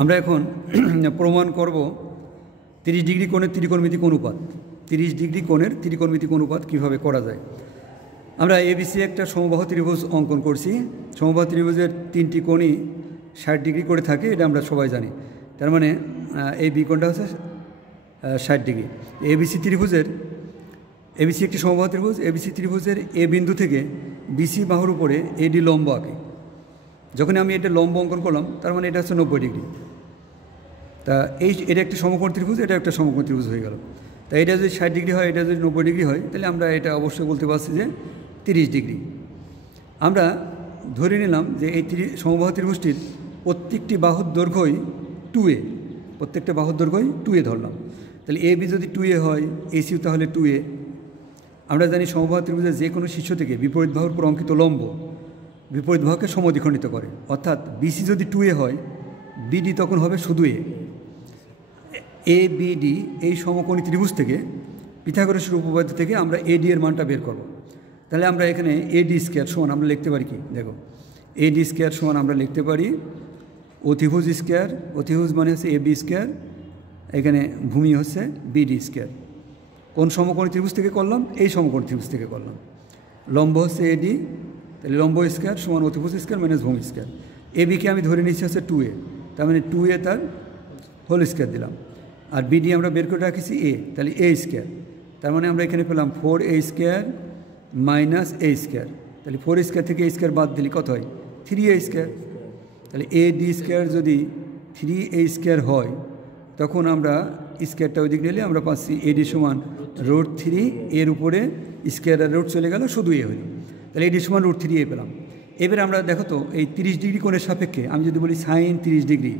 আমরা এখন প্রমাণ করব 30 ডিগ্রি কোণের ত্রিকোণমিতিক অনুপাত। 30 ডিগ্রি কোণের ত্রিকোণমিতিক অনুপাত কীভাবে করা যায়। আমরা এবিসি একটা সমবাহু ত্রিভুজ অঙ্কন করছি। সমবাহু ত্রিভুজের 3টি কোণই 60 ডিগ্রি করে থাকে, এটা আমরা সবাই জানি। তার মানে এই বি কোণটা হচ্ছে 60 ডিগ্রি। এবিসি একটি সমবাহু ত্রিভুজ। এবিসি ত্রিভুজের এ বিন্দু থেকে বিসি বাহুর উপরে এডি লম্ব আঁকে। যখন আমি এটা লম্ব অঙ্কন করলাম, তার মানে এটা হচ্ছে 90 ডিগ্রি। তা এটা একটা সমকোণ ত্রিভুজ, এটা একটা সমকোণ ত্রিভুজ হয়ে গেল। তা এটা যদি 60 ডিগ্রি হয়, এটা যদি 90 ডিগ্রি হয়, তাহলে আমরা এটা অবশ্যই বলতে পারছি যে 30 ডিগ্রি। আমরা ধরে নিলাম যে এই সমবাহু ত্রিভুজটির প্রত্যেকটি বাহুর দৈর্ঘ্যই 2a, প্রত্যেকটা বাহুর দৈর্ঘ্যই 2a ধরলাম। তাহলে এ বি যদি 2a হয়, এসিও তাহলে 2a। আমরা জানি সমবাহু ত্রিভুজের যে কোনো শীর্ষ থেকে বিপরীত বাহুর উপর অঙ্কিত লম্ব বিপরীত বাহুকে সমদ্বিখণ্ডিত করে। অর্থাৎ বিসি যদি 2a হয়, বিডি তখন হবে শুধু এ বিডি এই সমকোণী ত্রিভুজ থেকে পিথাগোরাসের উপপাদ্য থেকে আমরা এডি এর মানটা বের করব। তাহলে আমরা এখানে এডি স্কোয়ার সমান আমরা লিখতে পারি কি, দেখো এডি স্কোয়ার সমান আমরা লিখতে পারি অতিভুজ স্কোয়ার। অতিভুজ মানে হচ্ছে এ বি স্কোয়ার, এখানে ভূমি হচ্ছে বিডি স্কোয়ার। কোন সমকোণী ত্রিভুজ থেকে করলাম? এই সমকোণী ত্রিভুজ থেকে করলাম। লম্ব হচ্ছে এডি, তাহলে লম্ব স্কোয়ার সমান অতিভুজ স্কোয়ার মাইনাস ভূমি স্কোয়ার। এ বিকে আমি ধরে নিচ্ছি হচ্ছে 2a, তার মানে 2a তার হোল স্কোয়ার দিলাম। আর বিডি আমরা বের করে রাখছি এ, তাহলে এ স্কোয়ার। তার মানে আমরা এখানে পেলাম 4a স্কোয়ার মাইনাস এ স্কোয়ার। তাহলে 4 স্কোয়ার থেকে এ স্কোয়ার বাদ দিলে কত হয়? 3a square. তাহলে এ ডি স্কোয়ার যদি 3a স্কোয়ার হয়, তখন আমরা স্কোয়ারটা ওই দিক নিলে আমরা পাচ্ছি এডি সমান √3, এর উপরে স্কোয়ার আর রুট চলে গেল, শুধু এ হইল। তাহলে এডি সমান √3a পেলাম। এবারে আমরা দেখো তো এই 30 ডিগ্রি কোণের সাপেক্ষে আমি যদি বলি সাইন 30 ডিগ্রি,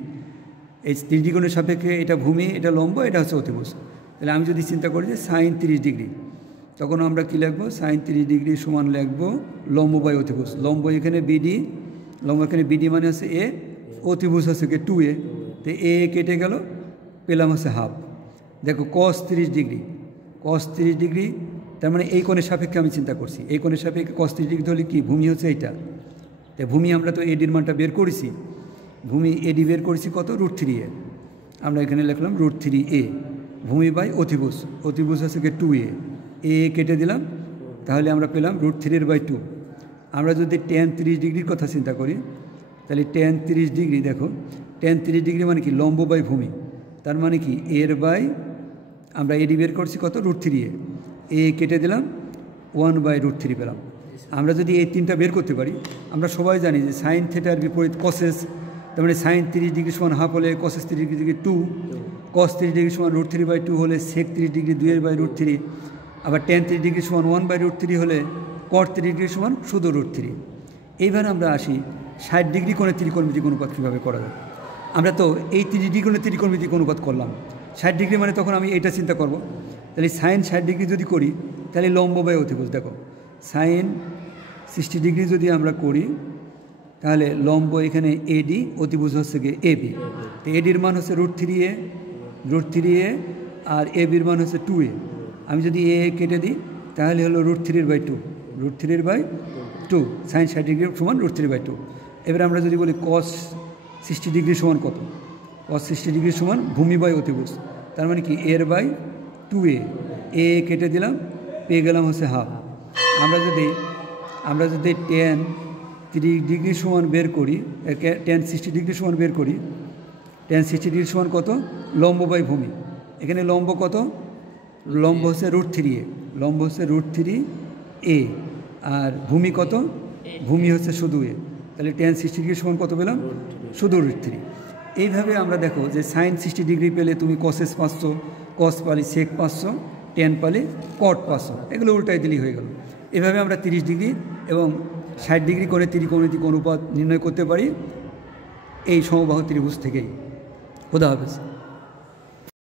এই 30 ডিগ্রি কোণের সাপেক্ষে এটা ভূমি, এটা লম্ব, এটা হচ্ছে অতিভুজ। তাহলে আমি যদি চিন্তা করি যে সাইন 30 ডিগ্রি, তখন আমরা কী লিখবো? সাইন 30 ডিগ্রি সমান লিখবো লম্ব বাই অতিভুজ। লম্ব এখানে বিডি, লম্ব এখানে বিডি মানে হচ্ছে এ, অতিভুজ হচ্ছে কি 2a। তো এ কেটে গেল, পেলাম হচ্ছে হাফ। দেখো cos 30 ডিগ্রি, cos 30 ডিগ্রি, তার মানে এই কোণের সাপেক্ষে আমি চিন্তা করছি। এই কোণের সাপেক্ষে cos 30 ডিগ্রি হলে কি ভূমি হচ্ছে এইটা। তাই ভূমি আমরা তো এডির মানটা বের করেছি, ভূমি এডি বের করেছি কত? √3a। আমরা এখানে লিখলাম √3a। ভূমি বাই অতিভুজ, অতিভুজ হচ্ছে কি 2a, এ কেটে দিলাম, তাহলে আমরা পেলাম √3/2। আমরা যদি tan 30 ডিগ্রির কথা চিন্তা করি, তাহলে tan 30 ডিগ্রি, দেখো tan 30 ডিগ্রি মানে কি লম্ব বাই ভূমি, তার মানে কি এর বাই আমরা এডি বের করছি কত? √3a। এ কেটে দিলাম, 1/√3 পেলাম। আমরা যদি এই তিনটা বের করতে পারি, আমরা সবাই জানি যে সাইন থিটার বিপরীত কসেস, তার মানে সাইন 30 ডিগ্রি সমান হাফ হলে কসেস 30 ডিগ্রি 2, cos 30 ডিগ্রি সমান √3/2 হলে sec 30 ডিগ্রি 2/√3, আবার tan 30 ডিগ্রি সমান 1/√3 হলে cot 30 ডিগ্রি সমান শুধু √3। এইবার আমরা আসি 60 ডিগ্রি কোণের ত্রিকোণমিতিক অনুপাত কীভাবে করা যায়। আমরা তো এই 30 ডিগ্রি কোণের ত্রিকোণমিতিক অনুপাত করলাম। 60 ডিগ্রি মানে তখন আমি এইটা চিন্তা করব, তাহলে সাইন 60 ডিগ্রি যদি করি, তাহলে লম্ব বাই অতিভুজ। দেখো সাইন 60 ডিগ্রি যদি আমরা করি, তাহলে লম্ব এখানে এডি, অতিভুজ হচ্ছে গিয়ে এবি। তো এডির মান হচ্ছে √3a, আর এবির মান হচ্ছে 2a। আমি যদি এ কেটে দিই, তাহলে হলো √3/2, সাইন 60 ডিগ্রি সমান √3/2। এবার আমরা যদি বলি cos 60 ডিগ্রি সমান কত? cos 60 ডিগ্রি সমান ভূমি বাই অতিভুজ, তার মানে কি এর বাই 2a। এ কেটে দিলাম, পেয়ে গেলাম হচ্ছে হাফ। আমরা যদি tan 30 ডিগ্রি সমান বের করি, tan 60 ডিগ্রি সমান বের করি, tan 60 ডিগ্রি সমান কত? লম্ব বাই ভূমি। এখানে লম্ব কত? লম্ব হচ্ছে √3a, লম্ব হচ্ছে √3a, আর ভূমি কত? ভূমি হচ্ছে শুধু এ। তাহলে tan 60 ডিগ্রি সমান কত পেলাম? শুধু √3। এইভাবে আমরা দেখো যে সাইন 60 ডিগ্রি পেলে তুমি কসেস 500, cos পালি sec 500, tan পালি cot 500, এগুলো উল্টাই দিলেই হয়ে গেল। এভাবে আমরা 30 ডিগ্রি এবং 60 ডিগ্রি করে ত্রিকোণমিতিক অনুপাত নির্ণয় করতে পারি এই সমবাহু ত্রিভুজ থেকেই। খোদা হাফেজ।